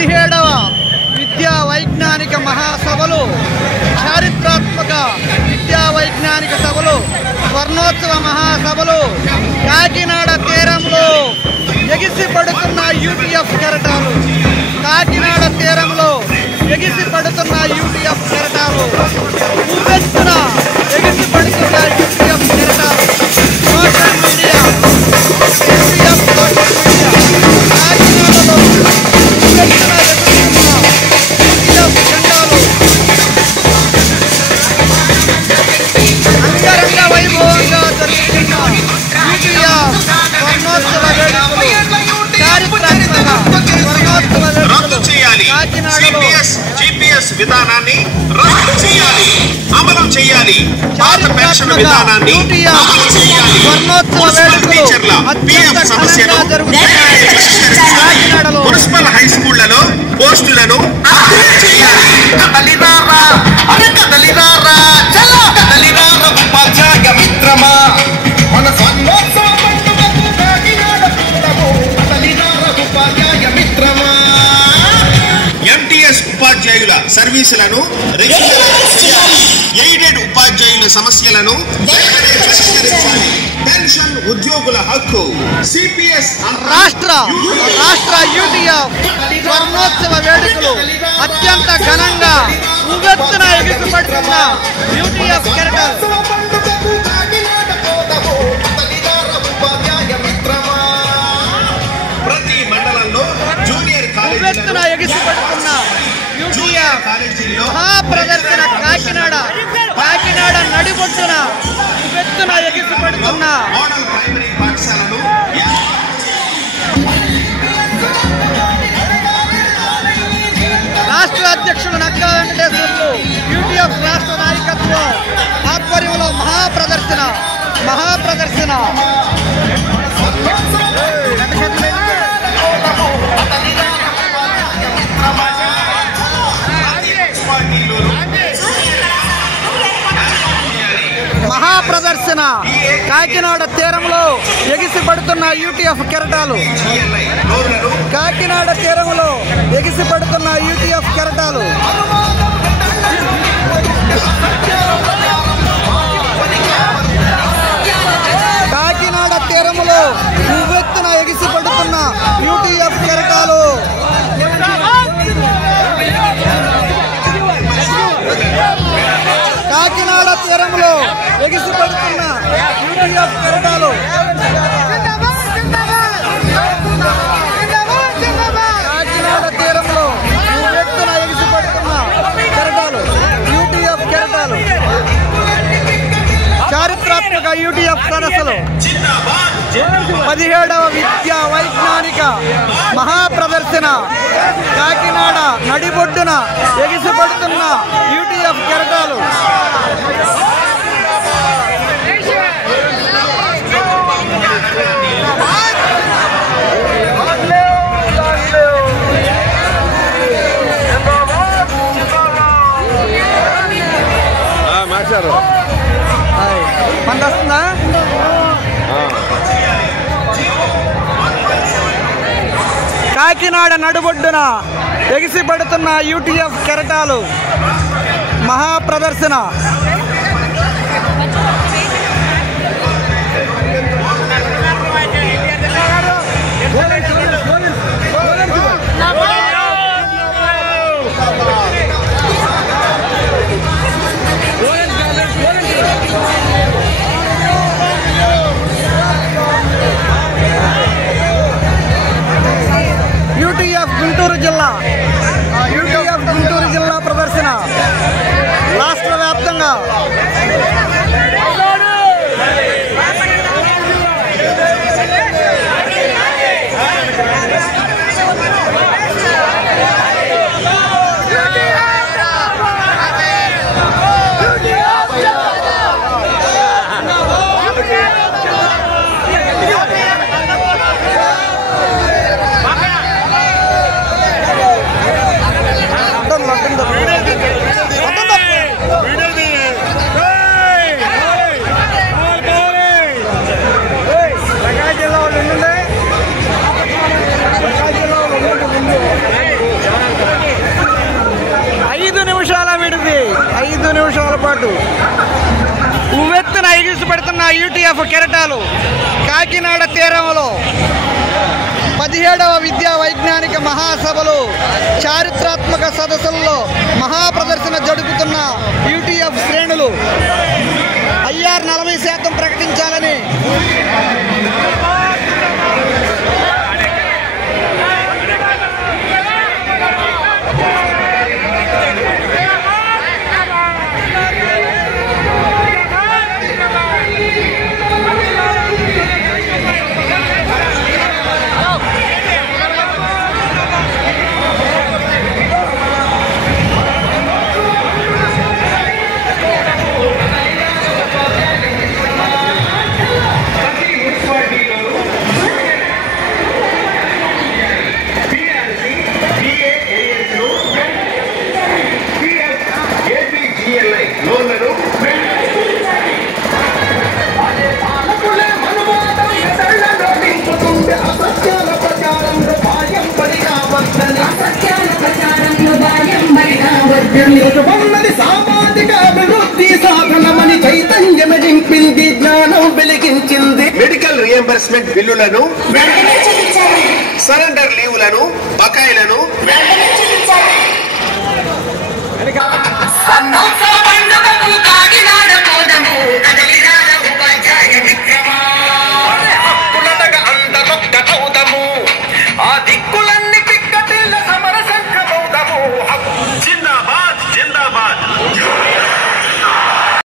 17వ విద్యా వైజ్ఞానిక మహాసభలు, చారిత్రాత్మక విద్యా వైజ్ఞానిక సభలు, స్వర్ణోత్సవ మహాసభలు కాకినాడ తీరంలో ఎగిసి పడుతున్న యూటీఎఫ్ కెరటాలు, కాకినాడ తీరంలో ఎగిసి పడుతున్న యూటీఎఫ్ కెరటాలు, ఉవ్వెత్తున ఎగిసి పడుతున్న యూటీఎఫ్ కెరటాలు. Social media, UTF social media కాకినాడలో ఉవ్వెత్తున ఎగురుతున్న యూటీఎఫ్ జెండాలు అంగరంగ వైభవంగా జరుగుతున్న యూటీఎఫ్ స్వర్ణోత్సవ వేడుకలు, చారిత్రాత్మక స్వర్ణోత్సవ వేడుకలు కాకినాడలో విధానాన్ని రద్దు చేయాలి, అమలు చేయాలి. పాత పెన్షన్ విధానాన్ని అమలు చేయాలి. టీచర్ల పిఎఫ్ సమస్యను మున్సిపల్ హై స్కూళ్లలో పోస్టులను ఉపాధ్యాయ మిత్రమా ఎంటీఎస్ ఉపాధ్యాయుల సర్వీసులను ఎయిడెడ్ ఉపాధ్యాయుల సమస్యలను పరిష్కరించాలి. పెన్షన్ ఉద్యోగుల హక్కు. సిపిఎస్ రాష్ట్ర యూటీఎఫ్ స్వర్ణోత్సవ వేడుకలు అత్యంత ఘనంగా ఉవ్వెత్తున ఎగిసిపడుతున్న యూటీఎఫ్ కెరటాలు. ప్రతి మండలంలో జూనియర్ ఉవ్వెత్తున ఎగిసిపడుతున్న యూటీఎఫ్ మహాప్రదర్శన కాకినాడ నడిబొడ్డున ఉవ్వెత్తున ఎగిసిపడుతున్న మోడల్ ప్రైమరీ పాఠశాలను రాష్ట్ర అధ్యక్షుడు నక్కా వెంకటేశ్వర్లు యూటీఎఫ్ రాష్ట్ర నాయకత్వం ఆధ్వర్యంలో మహాప్రదర్శన కాకినాడ తీరంలో ఎగిసిపడుతున్న యూటీఎఫ్ కెరటాలు, కాకినాడ తీరంలో ఎగిసిపడుతున్న యూటీఎఫ్ కెరటాలు. కాకినాడ తీరంలో ఉవ్వెత్తున ఎగిసిపడుతున్న యూటీఎఫ్ కెరటాలు. కాకినాడ తీరంలో ఎగిసిపడుతున్న యూటీఎఫ్ కెరటాలు. కాకినాడ తీరంలో ఉవ్వెత్తున ఎగిసిపడుతున్న కెరటాలు, యూటీఎఫ్ కెరటాలు. చారిత్రాత్మక యూటీఎఫ్ సదస్సులు, 17వ విద్యా వైజ్ఞానిక మహాప్రదర్శన కాకినాడ నడిబొడ్డున ఎగిసిపడుతున్న యూటీఎఫ్ కెరటాలు. పందొస్తుందా? కాకినాడ నడుబొడ్డున ఎగిసిపడుతున్న యూటీఎఫ్ కెరటాలు మహాప్రదర్శన. యూటీఎఫ్ గుంటూరు జిల్లా ప్రదర్శన రాష్ట్ర వ్యాప్తంగా. బోర్డు, ఉవ్వెత్తున ఎగిసిపడుతున్న యూటీఎఫ్ కెరటాలు. కాకినాడ తీరంలో 17వ విద్యా వైజ్ఞానిక మహాసభలు చారిత్రాత్మక సదస్సుల్లో మహాప్రదర్శన జరుపుతున్న యూటీఎఫ్ శ్రేణులు ఐఆర్ 40% ప్రకటించాలని సామాజిక అభివృద్ధి సాధనమని చైతన్యం నింపింది, జ్ఞానం వెలిగించింది. మెడికల్ రియంబర్స్మెంట్ బిల్లులను, సరెండర్ లీవులను, బకాయిలను పండుగకు కాకినాడ